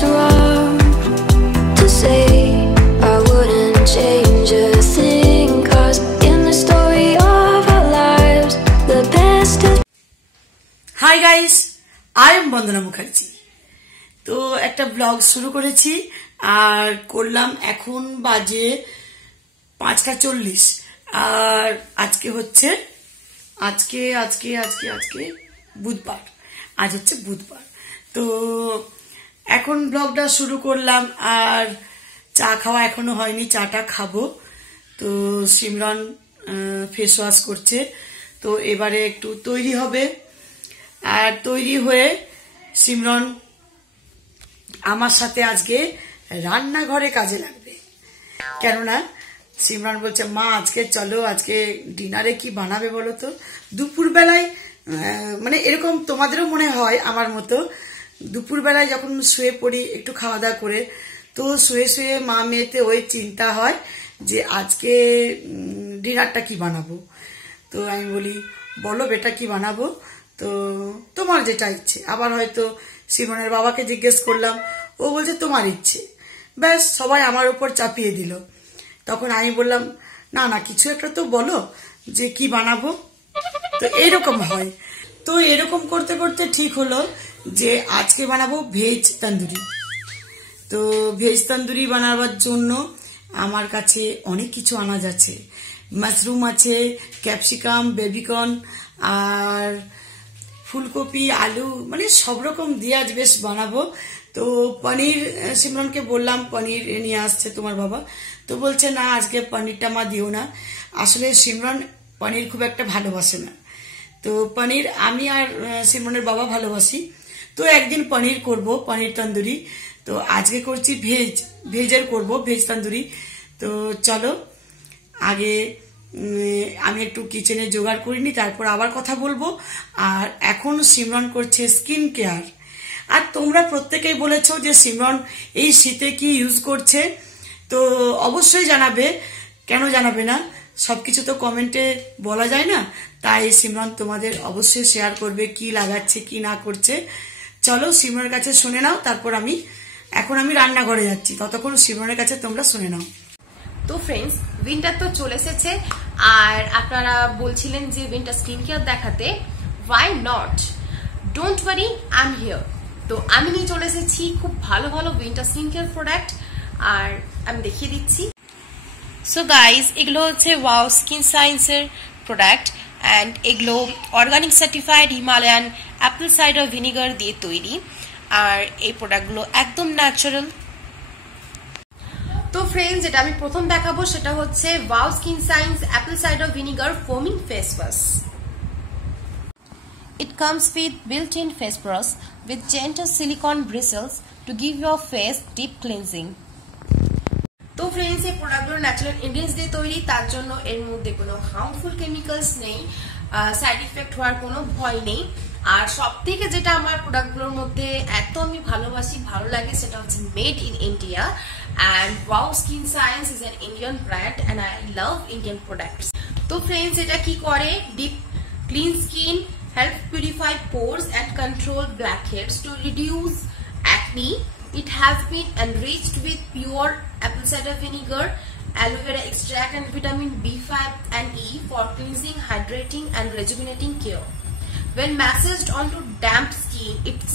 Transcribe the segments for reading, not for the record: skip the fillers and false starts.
was wrong to say. I wouldn't change a thing, 'cause in the story of our lives, the best is... Hi guys, I am Bandana Mukherjee. তো একটা blog শুরু করেছি আর করলাম, এখন বাজে 5:40 আর আজকে হচ্ছে বুধবার। আজ হচ্ছে বুধবার। তো এখন ব্লগটা শুরু করলাম আর চা খাওয়া এখনো হয়নি, চাটা খাবো। তো সিমরন ফেস ওয়াশ করছে, তো এবারে একটু তৈরি হবে আর তৈরি হয়ে সিমরন আমার সাথে আজকে রান্নাঘরে কাজে লাগবে। কেননা সিমরন বলছে, মা আজকে চলো, আজকে ডিনারে কি বানাবে বলো তো। দুপুরবেলায় মানে এরকম তোমাদেরও মনে হয় আমার মতো, দুপুরবেলায় যখন শুয়ে পড়ি একটু খাওয়া দাওয়া করে, তো শুয়ে শুয়ে মা মেয়েতে ওই চিন্তা হয় যে আজকে ডিনারটা কি বানাবো। তো আমি বলি, বলো বেটা কি বানাবো, তো তোমার যেটা ইচ্ছে। আবার হয়তো সিমরনের বাবাকে জিজ্ঞেস করলাম, ও বলছে তোমার ইচ্ছে। ব্যাস সবাই আমার উপর চাপিয়ে দিল। তখন আমি বললাম, না না কিছু একটা তো বলো যে কি বানাবো। তো এরকম হয়। তো এরকম করতে করতে ঠিক হলো যে আজকে বানাবো ভেজ তন্দুরি। তো ভেজ তন্দুরি বানাবার জন্য আমার কাছে অনেক কিছু আনাজ আছে। মাশরুম আছে, ক্যাপসিকাম, বেবিকর্ন আর ফুলকপি, আলু, মানে সব রকম দিয়ে আজ বেশ বানাবো। তো পনির সিমরনকে বললাম পনির নিয়ে আসছে তোমার বাবা, তো বলছে না আজকে পনিরটা মা দিও না। আসলে সিমরন পনির খুব একটা ভালোবাসে না, তো পনির আমি আর সিমরনের বাবা ভালোবাসি। তো একদিন পনির করব, পনির তন্দুরি। তো আজকে করছি ভেজের করব, ভেজ তন্দুরি। তো চলো আগে আমি একটু কিচেনে জোগাড় করিনি, তারপর আবার কথা বলবো। আর এখন সিমরন করছে স্কিন কেয়ার। আর তোমরা প্রত্যেকেই বলেছো যে সিমরন এই শীতে কি ইউজ করছে, তো অবশ্যই জানাবে, কেন জানাবে না। সবকিছু তো কমেন্টে বলা যায় না, তাই সিমরন তোমাদের অবশ্যই শেয়ার করবে কি লাগাচ্ছে কি না করছে। চলো সিমরনের কাছে শুনে নাও, তারপর এখন আমি রান্নাঘরে যাচ্ছি, ততক্ষণ সিমরনের কাছে তোমরা শুনে নাও। তো ফ্রেন্ডস, উইন্টার তো চলে এসেছে আর আপনারা বলছিলেন যে উইন্টার স্কিন কেয়ার দেখাতে। Why not, don't worry, I am here. তো আমি নিয়ে চলে এসেছি খুব ভালো ভালো উইন্টার স্কিন কেয়ার প্রোডাক্ট, আর আমি দেখিয়ে দিচ্ছি। সো গাইজ, এগুলো হচ্ছে ওয়াও স্কিন সায়েন্সের প্রোডাক্ট অ্যান্ড এগুলো organic certified Himalayan apple cider vinegar দিয়ে তৈরি, আর এই প্রোডাক্টগুলো একদম ন্যাচারাল। তো ফ্রেন্ডস, যেটা আমি প্রথম দেখাবো সেটা হচ্ছে Wow skin science apple cider vinegar foaming face wash. It comes with built-in face brush with gentle silicone bristles to give your face deep cleansing. তো ফ্রেন্ডস, এই প্রোডাক্টগুলো ন্যাচারাল ইনগ্রেডিয়েন্টস দিয়ে তৈরি, তার জন্য এর মধ্যে কোনো হার্মফুল কেমিক্যালস নেই, সাইড ইফেক্ট হওয়ার কোনো ভয় নেই। আর সব থেকে যেটা আমার প্রোডাক্টগুলোর মধ্যে এত আমি ভালোবাসি, ভালো লাগে, সেটা হচ্ছে made in India. And wow skin science is an Indian brand and I love Indian products. তো ফ্রেন্ডস, এটা কি করে, deep clean skin, help purify pores and control blackheads to reduce acne. It has been enriched with pure apple cider vinegar, aloe vera extract and vitamin B5 and E for cleansing, hydrating and rejuvenating care. When massaged onto damp skin, its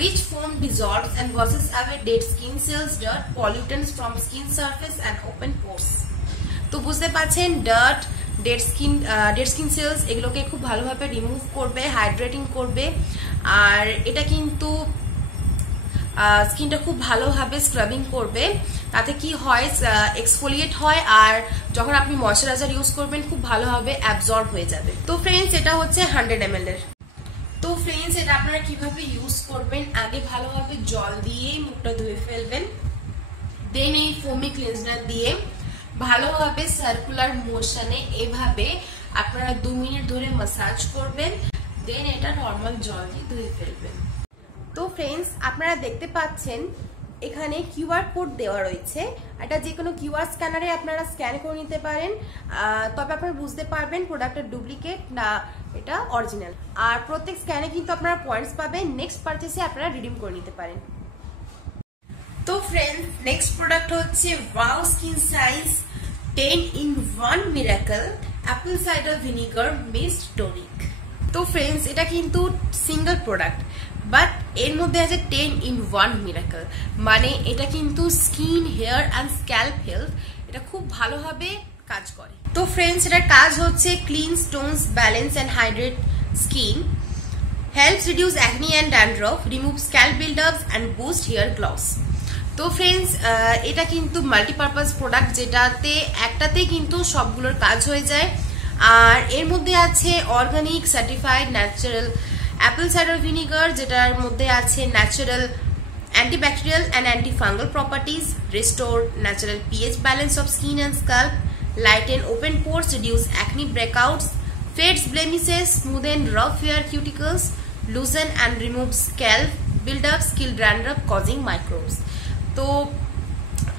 rich foam dissolves and washes away dead skin cells, dirt, pollutants from skin surface and open pores. তো বুঝতে পারছেন, dirt, dead skin sales এগুলোকে খুব ভালোভাবে remove করবে, hydrating করবে। আর এটা কিন্তু স্কিনটা খুব ভালোভাবে স্ক্রাবিং করবে। তাতে কি হয়, এক্সফোলিয়েট হয়, আর যখন আপনি ময়শ্চারাইজার ইউজ করবেন খুব ভালোভাবে অ্যাবজর্ব হয়ে যাবে। তো ফ্রেন্ডস, এটা হচ্ছে 100 ml এর। তো ফ্রেন্ডস, এটা আপনারা কিভাবে ইউজ করবেন, আগে ভালোভাবে জল দিয়ে মুখটা ধুয়ে ফেলবেন, দেন এই ফোমি ক্লিনজার দিয়ে ভালোভাবে সার্কুলার মোশনে এভাবে আপনারা 2 মিনিট ধরে ম্যাসাজ করবেন, দেন এটা নর্মাল জল দিয়ে ধুয়ে ফেলবেন। তো ফ্রেন্ডস, আপনারা দেখতে পাচ্ছেন এখানে কিউআর কোড দেওয়া রয়েছে। এটা যে কোনো কিউআর স্ক্যানারে আপনারা স্ক্যান করে নিতে পারেন, তবে আপনারা বুঝতে পারবেন প্রোডাক্টের ডুপ্লিকেট না এটা অরিজিনাল। আর প্রত্যেক স্ক্যানে কিন্তু আপনারা পয়েন্টস পাবেন, নেক্সট পারচেসে আপনারা রিডিম করে নিতে পারেন। তো ফ্রেন্ডস নেক্সট প্রোডাক্ট হচ্ছে ওয়াও স্কিন সাইজ 10-in-1 miracle apple cider vinegar mist tonic. তো ফ্রেন্ডস এটা কিন্তু সিঙ্গেল প্রোডাক্ট, বাট এর মধ্যে আছে 10-in-1 মিরাকল, মানে এটা কিন্তু skin, hair and scalp health এটা খুব ভালোভাবে কাজ করে। তো ফ্রেন্ডস এটার কাজ হচ্ছে clean, Stones, balance and hydrate skin, helps reduce acne and dandruff, remove scalp buildups and boost hair gloss। তো ফ্রেন্ডস এটা কিন্তু মাল্টিপারপাস প্রোডাক্ট, যেটাতে একটাতেই কিন্তু সবগুলোর কাজ হয়ে যায়। আর এর মধ্যে আছে organic certified natural apple cider vinegar, যেটার মধ্যে আছে natural antibacterial and antifungal properties, restore natural pH balance of skin and scalp, lighten open pores, reduce acne breakouts, fades blemishes, smoothen rough hair cuticles, loosen and remove scalp buildup, kill dandruff causing microbes। তো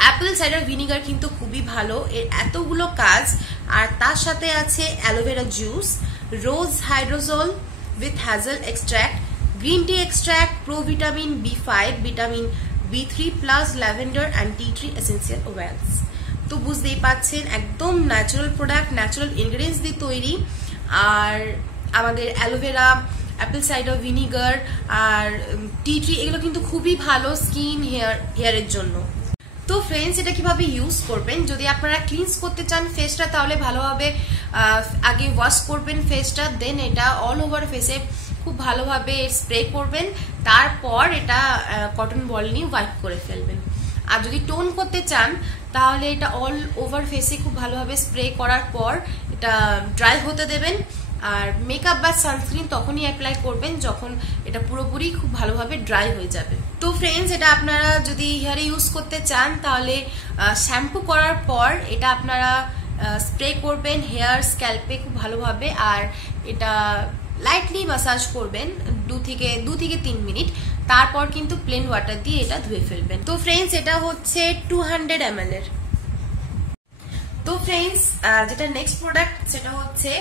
Apple cider vinegar কিন্তু খুবই ভালো, এর এতগুলো কাজ। আর তার সাথে আছে aloe vera juice, rose hydrosol with hazel extract, green tea extract, pro vitamin B5, vitamin B3 plus lavender and tea tree essential oils. তো বুঝতেই পাচ্ছেন একদম ন্যাচারাল প্রোডাক্ট, ন্যাচারাল ইনগ্রিডিয়েন্টস দিয়ে তৈরি। আর আমাদের অ্যালোভেরা, অ্যাপল সাইডার ভিনিগার আর টি ট্রি এগুলো কিন্তু খুবই ভালো স্কিন, হেয়ারের জন্য। তো ফ্রেন্ডস এটা কিভাবে ইউজ করবেন, যদি আপনারা ক্লিনস করতে চান ফেসটা, তাহলে ভালোভাবে আগে ওয়াশ করবেন ফেসটা, দেন এটা অল ওভার ফেসে খুব ভালোভাবে স্প্রে করবেন, তারপর এটা কটন বল নিয়ে ওয়াইপ করে ফেলবেন। আর যদি টোন করতে চান তাহলে এটা অল ওভার ফেসে খুব ভালোভাবে স্প্রে করার পর এটা ড্রাই হতে দেবেন। আর মেকআপ বা সানস্ক্রিন তখনই অ্যাপ্লাই করবেন যখন এটা পুরোপুরি খুব ভালোভাবে ড্রাই হয়ে যাবে। তো ফ্রেন্ডস এটা আপনারা যদি হেয়ারে ইউজ করতে চান তাহলে শ্যাম্পু করার পর এটা আপনারা স্প্রে করবেন হেয়ার স্ক্যাল্পে খুব ভালোভাবে, আর এটা লাইটলি ম্যাসাজ করবেন 2 থেকে 3 মিনিট, তারপর কিন্তু প্লেন ওয়াটার দিয়ে এটা ধুয়ে ফেলবেন। তো ফ্রেন্ডস এটা হচ্ছে 200 ml এর। তো ফ্রেন্ডস যেটা নেক্সট প্রোডাক্ট সেটা হচ্ছে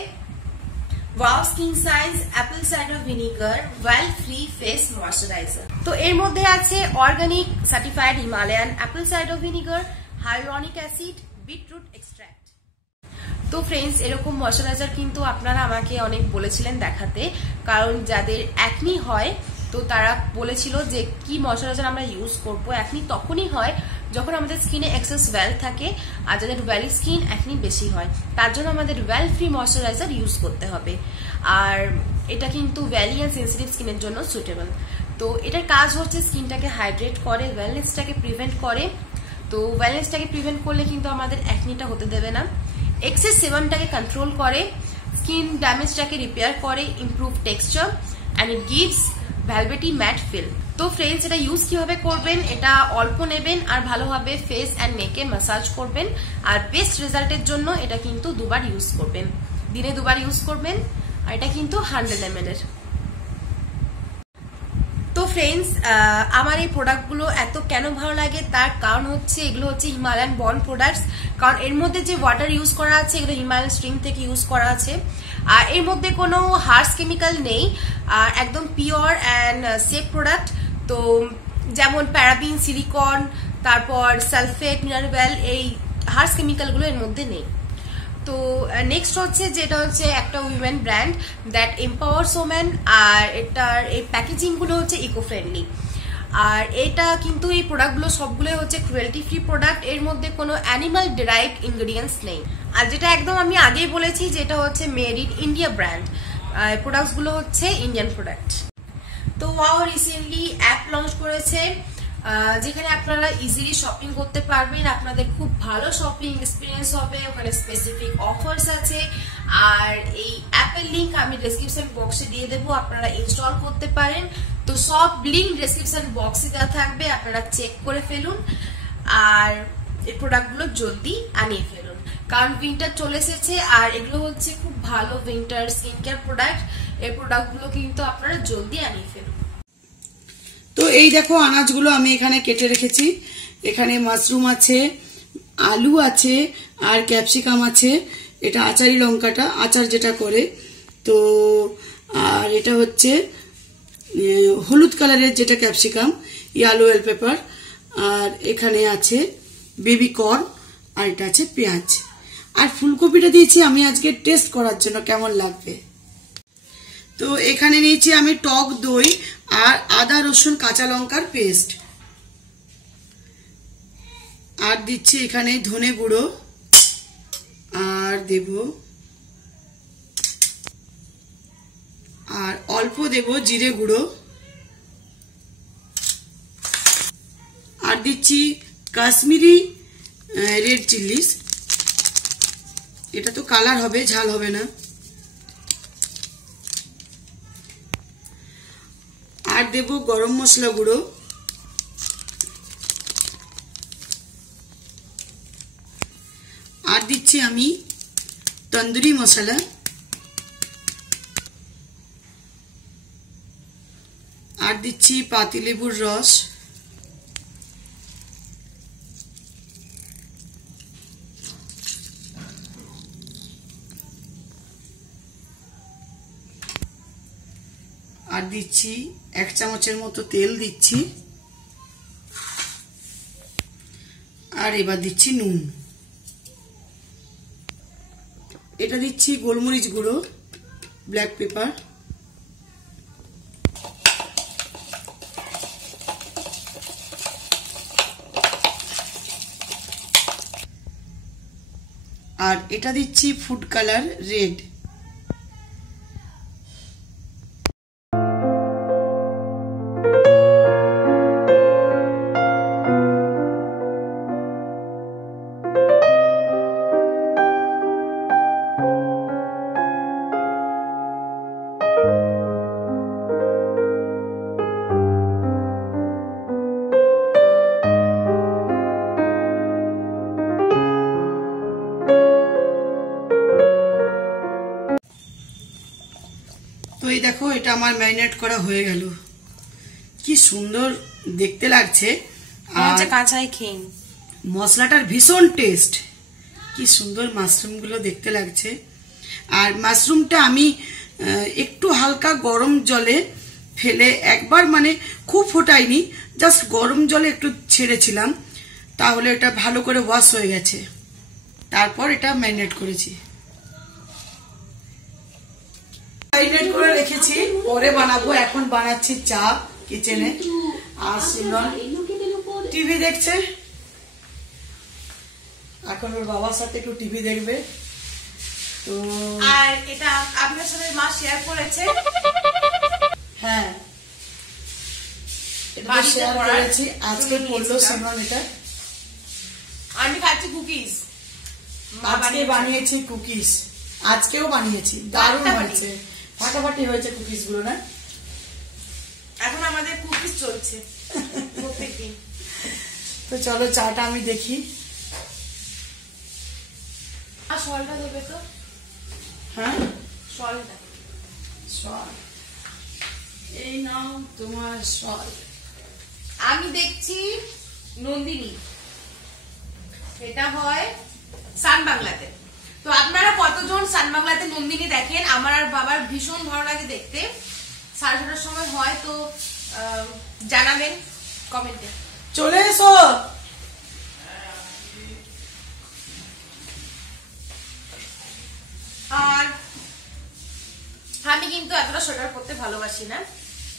ওয়াও স্কিন সাইজ apple cider vinegar oil free face moisturiser. তো এর মধ্যে আছে organic certified Himalayan apple cider vinegar, hyaluronic acid, beetroot extract. তো ফ্রেন্ডস এরকম ময়শ্চারাইজার কিন্তু আপনারা আমাকে অনেক বলেছিলেন দেখাতে, কারণ যাদের অ্যাকনি হয় তো তারা বলেছিল যে কি ময়শ্চারাইজার আমরা ইউজ করব। অ্যাকনি তখনই হয় যখন আমাদের স্কিনে এক্সেস ওয়েল থাকে, আর যাদের ওয়েলি স্কিন অ্যাকনি বেশি হয়, তার জন্য আমাদের ওয়েল ফ্রি ময়শ্চারাইজার ইউজ করতে হবে। আর এটা কিন্তু ওয়েলি অ্যান্ড সেন্সিটিভ স্কিনের জন্য সুটেবল। তো এটার কাজ হচ্ছে স্কিনটাকে হাইড্রেট করে, ওয়েলনেসটাকে প্রিভেন্ট করে। তো ওয়েলনেসটাকে প্রিভেন্ট করলে কিন্তু আমাদের অ্যাকনিটা হতে দেবে না। এক্সেস সেবামটাকে কন্ট্রোল করে, স্কিন ড্যামেজটাকে রিপেয়ার করে, improve texture and it gives velvety matte feel. তো ফ্রেন্ডস এটা ইউজ কিভাবে করবেন, এটা অল্প নেবেন আর ভালোভাবে ফেস অ্যান্ড নেকে ম্যাসাজ করবেন। আর বেস্ট রেজাল্টের জন্য এটা কিন্তু 2 বার ইউজ করবেন, দিনে 2 বার ইউজ করবেন। আর এটা কিন্তু 100 ml এর। তো ফ্রেন্ডস আমার এই প্রোডাক্টগুলো এত কেন ভালো লাগে তার কারণ হচ্ছে এগুলো হচ্ছে হিমালয়ান বর্ন প্রোডাক্টস, কারণ এর মধ্যে যে ওয়াটার ইউজ করা আছে এগুলো হিমালয়ান স্ট্রিম থেকে ইউজ করা আছে। আর এর মধ্যে কোনো হার্শ কেমিক্যাল নেই, আর একদম পিওর অ্যান্ড সেফ প্রোডাক্ট। তো যেমন প্যারাবিন, সিলিকন, তারপর সালফেট, মিনারেল, এই হার্শ কেমিক্যালগুলো এর মধ্যে নেই। তো নেক্সট হচ্ছে যেটা হচ্ছে একটা women brand that empowers women, আর এটার এই প্যাকেজিংগুলো হচ্ছে ইকো ফ্রেন্ডলি। আর এটা কিন্তু এই প্রোডাক্টগুলো সবগুলো হচ্ছে ক্রুয়েলটি ফ্রি প্রোডাক্ট, এর মধ্যে কোনো অ্যানিমাল ডিরাইভড ইনগ্রিডিয়েন্টস নেই। আর যেটা একদম আমি আগেই বলেছি যেটা হচ্ছে মেড ইন ইন্ডিয়া ব্র্যান্ড, প্রোডাক্টসগুলো হচ্ছে ইন্ডিয়ান প্রোডাক্ট। তো ওয়াও রিসেন্টলি অ্যাপ লঞ্চ করেছে যেখানে আপনারা ইজিলি শপিং করতে পারবেন, আপনাদের খুব ভালো শপিং এক্সপিরিয়েন্স হবে, ওখানে স্পেসিফিক অফার্স আছে। আর এই অ্যাপের লিঙ্ক আমি ডেসক্রিপশন বক্সে দিয়ে দেবো, আপনারা ইনস্টল করতে পারেন। তো সব লিঙ্ক ডেসক্রিপশন বক্সে দেওয়া থাকবে, আপনারা চেক করে ফেলুন আর এই প্রোডাক্টগুলো জলদি আনিয়ে ফেলুন, কারণ উইন্টার চলে এসেছে আর এগুলো হচ্ছে খুব ভালো উইন্টার স্কিন কেয়ার প্রোডাক্ট। এই প্রোডাক্টগুলো কিন্তু আপনারা জলদি আনিয়ে ফেলুন। তো এই দেখো আনাজগুলো আমি এখানে কেটে রেখেছি, এখানে মাশরুম আছে, আলু আছে আর ক্যাপসিকাম আছে, এটা আচারি লঙ্কাটা আচার যেটা করে। তো আর এটা হচ্ছে হলুদ কালারের যেটা ক্যাপসিকাম, ইয়েলো বেল পেপার, আর এখানে আছে বেবি কর্ন, আর এটা আছে পেঁয়াজ, আর ফুলকপিটা দিয়েছি আমি আজকে টেস্ট করার জন্য কেমন লাগবে। তো এখানে নিয়েছি আমি টক দই আর আদা রসুন কাঁচা লঙ্কার পেস্ট, আর দিচ্ছি এখানে ধনে গুঁড়ো, আর দেব আর অল্প দেব জিরে গুঁড়ো, আর দিচ্ছি কাশ্মীরি রেড চিলিস, এটা তো কালার হবে, ঝাল হবে না। আর দেব গরম মশলা গুঁড়ো, আর দিচ্ছি আমি তন্দুরি মশলা, আর দিচ্ছি পাতিলেবুর রস, আর দিচ্ছি 1 চামচের মতো তেল দিচ্ছি, আর এবার দিচ্ছি নুন, এটা দিচ্ছি গোলমরিচ গুঁড়ো, ব্ল্যাক পেপার, আর এটা দিচ্ছি ফুড কালার রেড। তো এই দেখো এটা আমার ম্যারিনেট করা হয়ে গেল, কি সুন্দর দেখতে লাগছে, আর কাঁচাই খেয়ে মশলাটার ভীষণ টেস্ট, কি সুন্দর মাশরুমগুলো দেখতে লাগছে। আর মাশরুমটা আমি একটু হালকা গরম জলে ফেলে একবার, মানে খুব ফোটাইনি, জাস্ট গরম জলে একটু ছেড়েছিলাম, তাহলে এটা ভালো করে ওয়াশ হয়ে গেছে, তারপর এটা ম্যারিনেট করেছি, ম্যারিনেট করে রেখেছি, পরে বানাবো। এখন বানাচ্ছি চা কিচেনে, আর সিমরন টিভি দেখছে, এখন ওর বাবার সাথে একটু টিভি দেখবে। তো আর এটা আপনার সাথে মা শেয়ার করেছে, হ্যাঁ এটা শেয়ার করেছি, আজকে পড়লো সিমরন এটা। আমি খাচ্ছি কুকিজ, আজকে বানিয়েছি কুকিজ, আজকেও বানিয়েছি, দারুণ হয়েছে, ফাটাফাটি হয়েছে কুকিজ গুলো না। এখন আমাদের কুকিজ চলছে প্রত্যেকদিন। তো চলো চাটা আমি দেখি। আর সলটা দেবে তো? হ্যাঁ সলটা, সল এই নাও তোমার সল। আমি দেখছি নন্দিনী, এটা হয় সান বাংলাতে। তো আপনারা কতজন সান বাংলাতে নন্দিনী দেখেন? আমার আর বাবার ভীষণ ভালো লাগে দেখতে, 7:30টার সময় হয়, তো জানাবেন কমেন্টে। চলে এসো। আর আমি কিন্তু এতটা সোয়েটার পরতে ভালোবাসি না,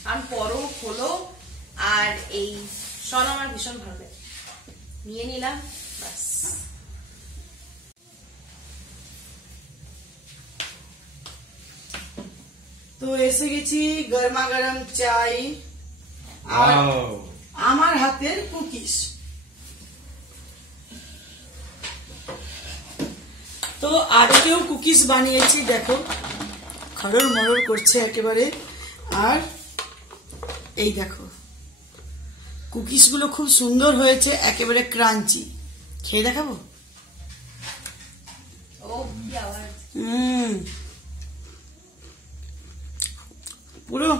কারণ পরো খোলো, আর এই সল আমার ভীষণ ভালো লাগে, নিয়ে নিলাম বাস। তো এসে গেছি গরমা গরম চাই আর আমার হাতের কুকিজ। তো আজকেও কুকিজ বানিয়েছি, দেখো খড়র মরর করছে একেবারে। আর এই দেখো কুকিজ গুলো খুব সুন্দর হয়েছে, একেবারে ক্রাঞ্চি। খেয়ে দেখাবো। ও কি আওয়াজ! পুরো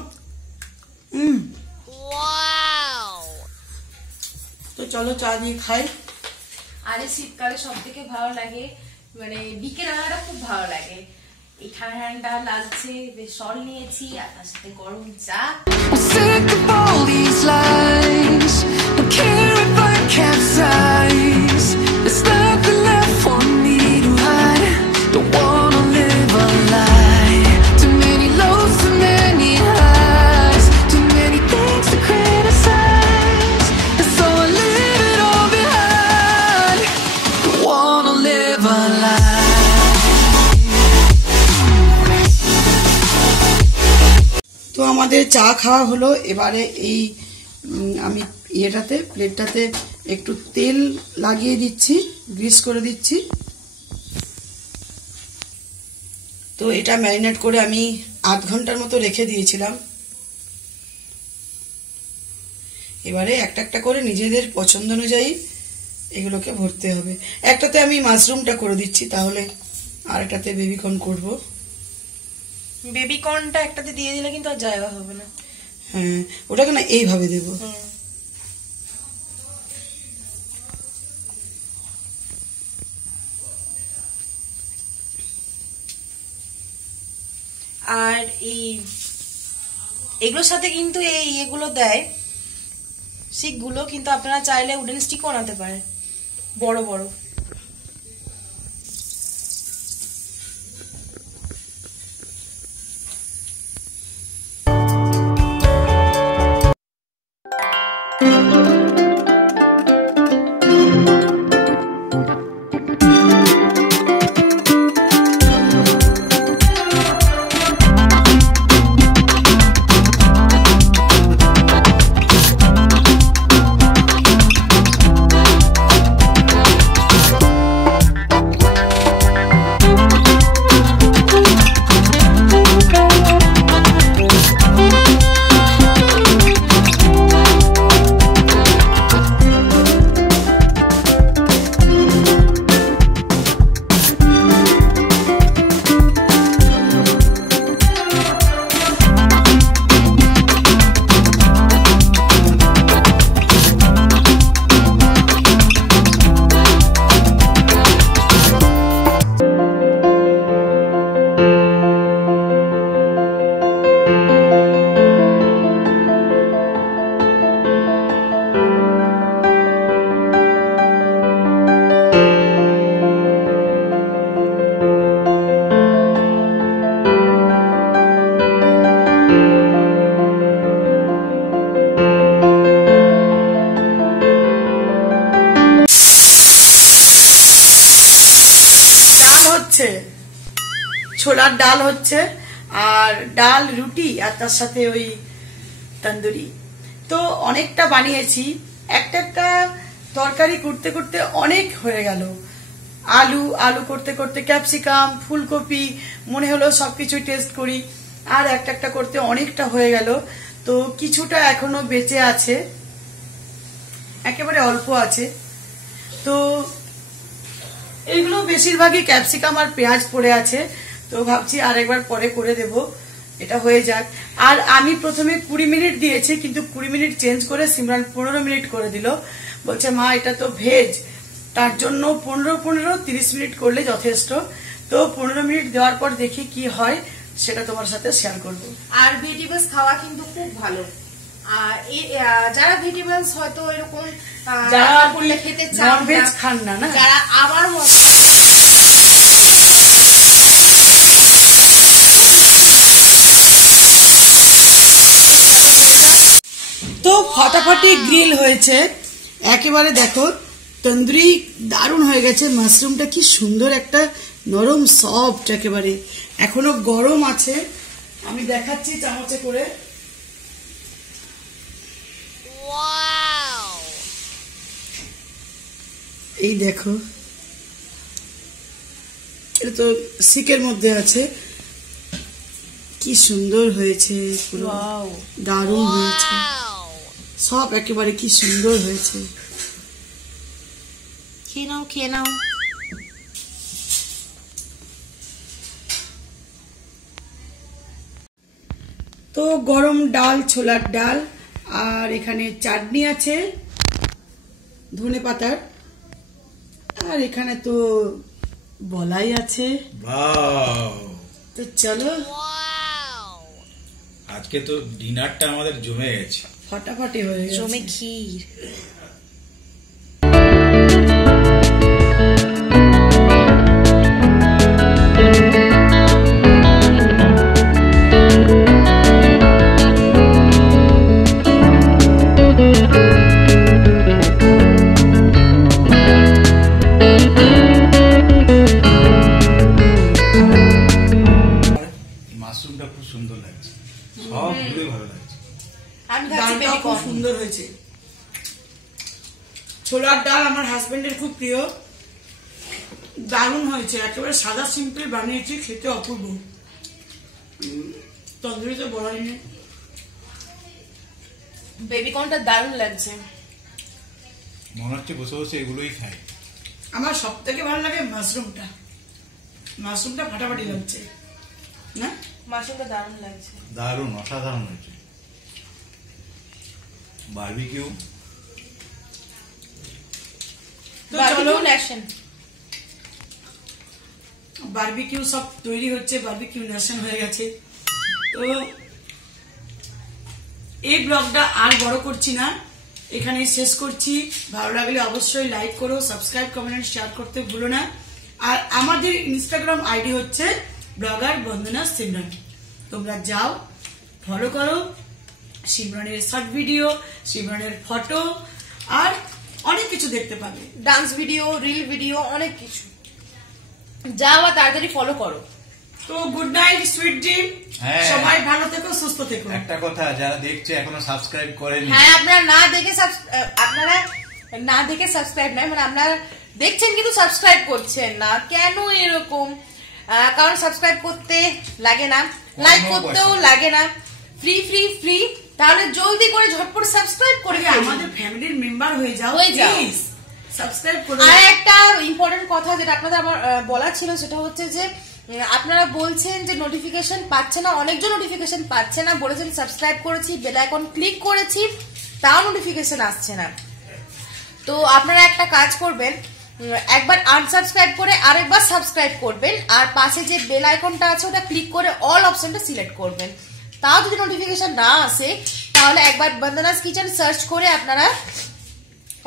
তো চলো চা দিয়ে খাই। আরে শীতকালে সব থেকে ভালো লাগে, মানে বিকেল বেলাটা খুব ভালো লাগে, এই ঠান্ডা ঠান্ডা লাগছে, বেশ সল নিয়েছি আর তার সাথে গরম চা। I'm sick of all these lies. Don't care if I চা খাওয়া হলো। এবারে এই আমি ইয়েটাতে প্লেটটাতে একটু তেল লাগিয়ে দিচ্ছি, গ্রিস করে দিচ্ছি। তো এটা ম্যারিনেট করে আমি আধ ঘন্টার মতো রেখে দিয়েছিলাম। এবারে একটা একটা করে নিজেদের পছন্দ অনুযায়ী এগুলোকে ভরতে হবে। একটাতে আমি মাশরুমটা করে দিচ্ছি, তাহলে আর একটাতে বেবিকর্ন করব। বেবিকর্নটা একটাতে দিয়ে দিলে কিন্তু আর জায়গা হবে না। হ্যাঁ, ওটাকে না এইভাবে দেব। আর এই এগুলোর সাথে কিন্তু এই এগুলো দেয় শিকগুলো, কিন্তু আপনারা চাইলে উডেন স্টিকও বানাতে পারেন বড় বড়। ছোলার ডাল হচ্ছে, আর ডাল রুটি, আর তার সাথে ওই তন্দুরি। তো অনেকটা বানিয়েছি, একটা একটা তরকারি করতে করতে অনেক হয়ে গেল। আলু আলু করতে করতে ক্যাপসিকাম, ফুলকপি, মনে হলো সবকিছু টেস্ট করি, আর একটা একটা করতে অনেকটা হয়ে গেল। তো কিছুটা এখনো বেঁচে আছে, একেবারে অল্প আছে। তো এগুলো বেশিরভাগই ক্যাপসিকাম আর পেঁয়াজ পড়ে আছে, তো ভাবছি আর একবার পরে করে দেব, এটা হয়ে যাক। আর আমি প্রথমে 20 মিনিট দিয়েছি, কিন্তু 20 মিনিট চেঞ্জ করে সিমরান 15 মিনিট করে দিল। বলছে মা এটা তো ভেজ, তার জন্য 15-30 মিনিট করলে যথেষ্ট। তো 15 মিনিট দেওয়ার পর দেখি কি হয়, সেটা তোমার সাথে শেয়ার করব। আর ভেজিটেবলস খাওয়া কিন্তু খুব ভালো। আর যারা ভেজিটেবলস হয়তো এরকম যারা করলে খেতে চান নন ভেজ খান না, যারা আমার মতো তো ফাটাফাটি গ্রিল হয়েছে একেবারে। দেখো তন্দুরি দারুণ হয়ে গেছে, মাশরুমটা কি সুন্দর একটা নরম সফট একেবারে, এখনো গরম আছে। আমি দেখাচ্ছি চামচে করে। এই দেখো, এটা তো সিকের মধ্যে আছে, কি সুন্দর হয়েছে, পুরো দারুণ হয়েছে, সব একেবারে কি সুন্দর হয়েছে। খেয়ে নাও খেয়ে নাও। তো গরম ডাল, ছোলার ডাল, আর এখানে চাটনি আছে ধনে পাতার, আর এখানে তো বলাই আছে। তো চলো, আজকে তো ডিনারটা আমাদের জমে গেছে, ফাটাফাটি হয়ে গেছে, জমে ক্ষীর। মাশরুমটা খুব সুন্দর লাগছে, সবগুলোই ভালো লাগছে। হয়েছে। ছোলার ডাল আমার হাজবেন্ডের খুব প্রিয়, দারুণ হয়েছে, একেবারে সাদা সিম্পল বানিয়েছি, খেতে অপূর্ব। তন্দুরিতে বড়াই নেই। বেবি কর্নটা দারুণ লাগছে, মনে হচ্ছে বসে বসে এগুলোই খাই। আমার সব থেকে ভালো লাগে মাশরুমটা, মাশরুমটা ফাটাফাটি লাগছে না? মাশরুমটা দারুণ লাগছে, দারুণ অসাধারণ হয়েছে। বারবিকিউ বারবিকিউ সব তৈরি হচ্ছে, বারবিকিউ নেশন হয়ে গেছে। তো এই ব্লগটা আর বড় করছি না, এখানে শেষ করছি। ভালো লাগলে অবশ্যই লাইক করো, সাবস্ক্রাইব, কমেন্ট, শেয়ার করতে ভুলো না। আর আমাদের ইনস্টাগ্রাম আইডি হচ্ছে ব্লগার বন্দনা সিমরান, তোমরা যাও ফলো করো। সিমরানের শর্ট ভিডিও, সিমরানের ফটো আর অনেক কিছু দেখতে পাবে, ডান্স ভিডিও, রিল ভিডিও, অনেক কিছু। যাও আর তাড়াতাড়ি ফলো করো। তো গুড নাইট, সুইট ড্রিম, সবাই ভালো থেকো, সুস্থ থেকো। একটা কথা, যারা দেখছে এখনো সাবস্ক্রাইব করেনি, হ্যাঁ আপনারা না দেখে সাবস্ক্রাইব নয়, মানে আপনারা দেখছেন কিন্তু সাবস্ক্রাইব করছেন না, কেন এরকম? কারণ সাবস্ক্রাইব করতে লাগে না, লাইক করতেও লাগে না, ফ্রি ফ্রি ফ্রি। তাহলে জলদি করে ঝটপট সাবস্ক্রাইব করে আমাদের ফ্যামিলির মেম্বার হয়ে যাও, প্লিজ সাবস্ক্রাইব করো। আর একটা ইম্পর্টেন্ট কথা যেটা আপনাদের আমার বলা ছিল, সেটা হচ্ছে যে আপনারা বলছেন যে নোটিফিকেশন পাচ্ছে না, অনেকজন নোটিফিকেশন পাচ্ছে না, বলেছেন সাবস্ক্রাইব করেছি, বেল আইকন ক্লিক করেছি, তাও নোটিফিকেশন আসছে না। তো আপনারা একটা কাজ করবেন, একবার আনসাবস্ক্রাইব করে আরেকবার সাবস্ক্রাইব করবেন, আর পাশে যে বেল আইকনটা আছে ওটা ক্লিক করে অল অপশনটা সিলেক্ট করবেন। তাও যদি নোটিফিকেশন না আসে, তাহলে একবার বন্দনাস কিচেন সার্চ করে আপনারা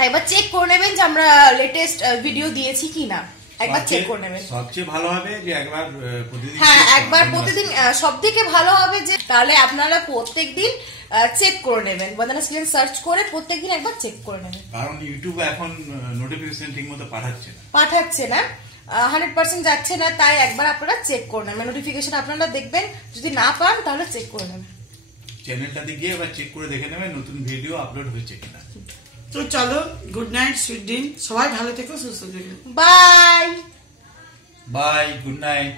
একবার চেক করে নেবেন যে আমরা লেটেস্ট ভিডিও দিয়েছি কিনা, একবার চেক করে নেবেন। সবচেয়ে ভালো হবে যে একবার প্রতিদিন, হ্যাঁ একবার প্রতিদিন, সব থেকে ভালো হবে যে তাহলে আপনারা প্রত্যেকদিন চেক করে নেবেন, বন্দনাস কিচেন সার্চ করে প্রত্যেকদিন একবার চেক করে নেবেন। কারণ ইউটিউব এখন নোটিফিকেশন ঠিক মতো পাঠাচ্ছে না, 100% যাচ্ছে না, তাই একবার আপনারা চেক করে নেবেন। নোটিফিকেশন আপনারা দেখবেন, যদি না পান তাহলে চেক করে নেবেন, চ্যানেলটাতে গিয়ে এবার চেক করে দেখে নেবেন নতুন ভিডিও আপলোড হয়েছে কিনা। তো চলো, গুড নাইট, সুইট ড্রিম, সবাই ভালো থেকো, সুস্থ থেকো, বাই বাই, গুড নাইট।